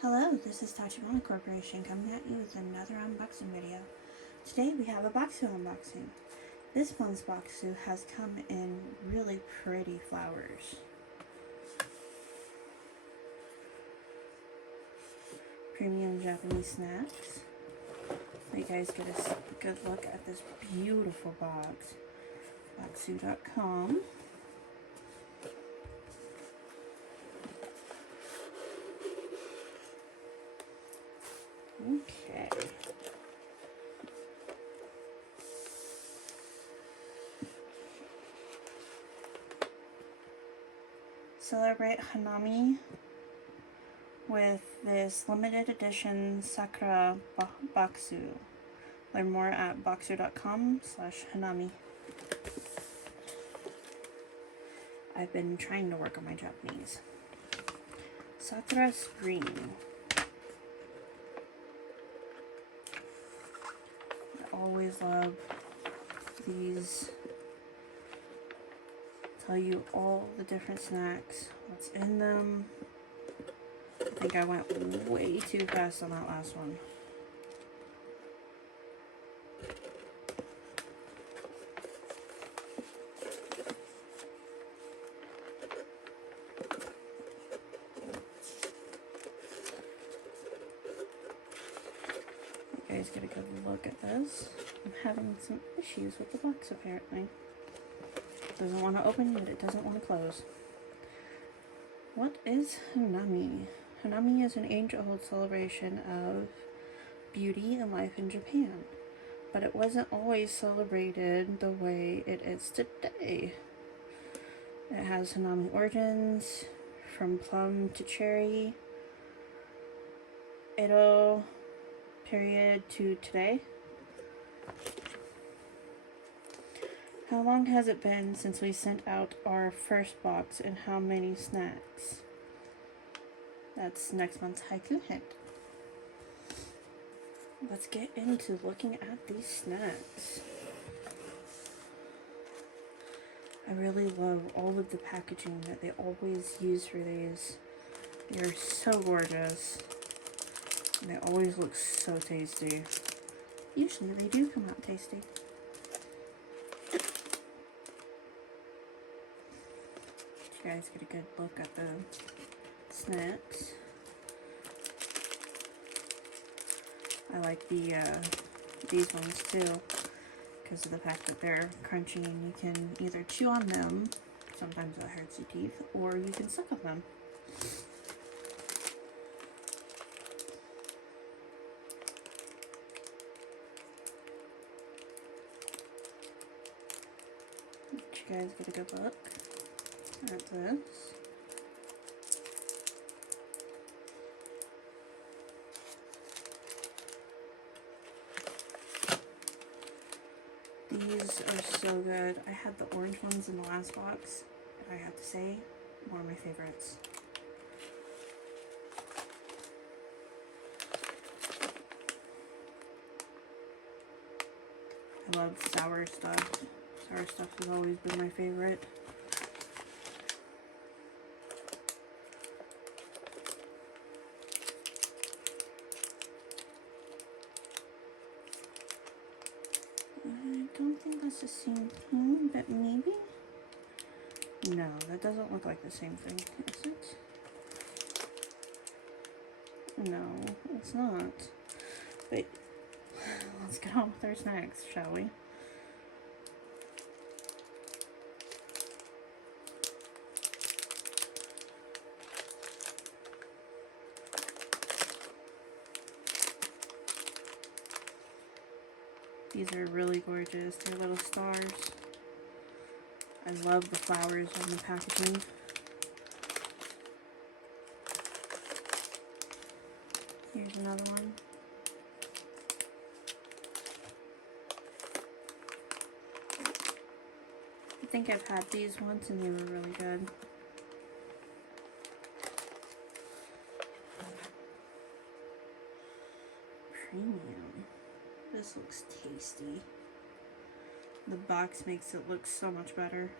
Hello, this is Tachibana Corporation coming at you with another unboxing video. Today we have a Bokksu unboxing. This month's Bokksu has come in really pretty flowers. Premium Japanese snacks. So you guys get a good look at this beautiful box. Bokksu.com. Okay. Celebrate Hanami with this limited edition Sakura Bokksu. Learn more at bokksu.com/hanami. I've been trying to work on my Japanese. Sakura Spring. Always love these. Tell you all the different snacks, what's in them. I think I went way too fast on that last one. You guys get a good look at this. I'm having some issues with the box apparently. It doesn't want to open, but it doesn't want to close. What is Hanami? Hanami is an age-old celebration of beauty and life in Japan, but it wasn't always celebrated the way it is today. It has Hanami origins from plum to cherry, Edo period to today. How long has it been since we sent out our first box, and how many snacks? That's next month's haiku hint. Let's get into looking at these snacks. I really love all of the packaging that they always use for these. They're so gorgeous. And they always look so tasty. Usually they do come out tasty. You guys get a good look at the snacks. I like these ones too, because of the fact that they're crunchy and you can either chew on them, sometimes that hurts your teeth, or you can suck on them. You guys get a good look at this. These are so good. I had the orange ones in the last box, but I have to say, one of my favorites. I love sour stuff. Sour stuff has always been my favorite. I don't think that's the same thing, but maybe? No, that doesn't look like the same thing, is it? No, it's not. But let's get on with our snacks, shall we? These are really gorgeous. They're little stars. I love the flowers on the packaging. Here's another one. I think I've had these once and they were really good. Premium. This looks tasty. The box makes it look so much better.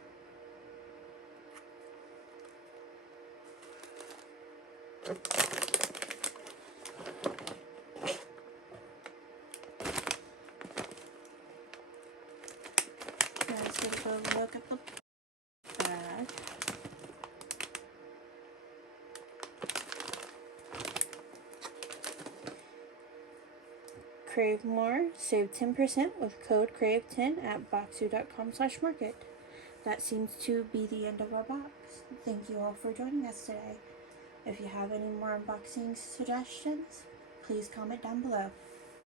look at the back. Crave more? Save 10% with code CRAVE10 at bokksu.com/market. That seems to be the end of our box. Thank you all for joining us today. If you have any more unboxing suggestions, please comment down below.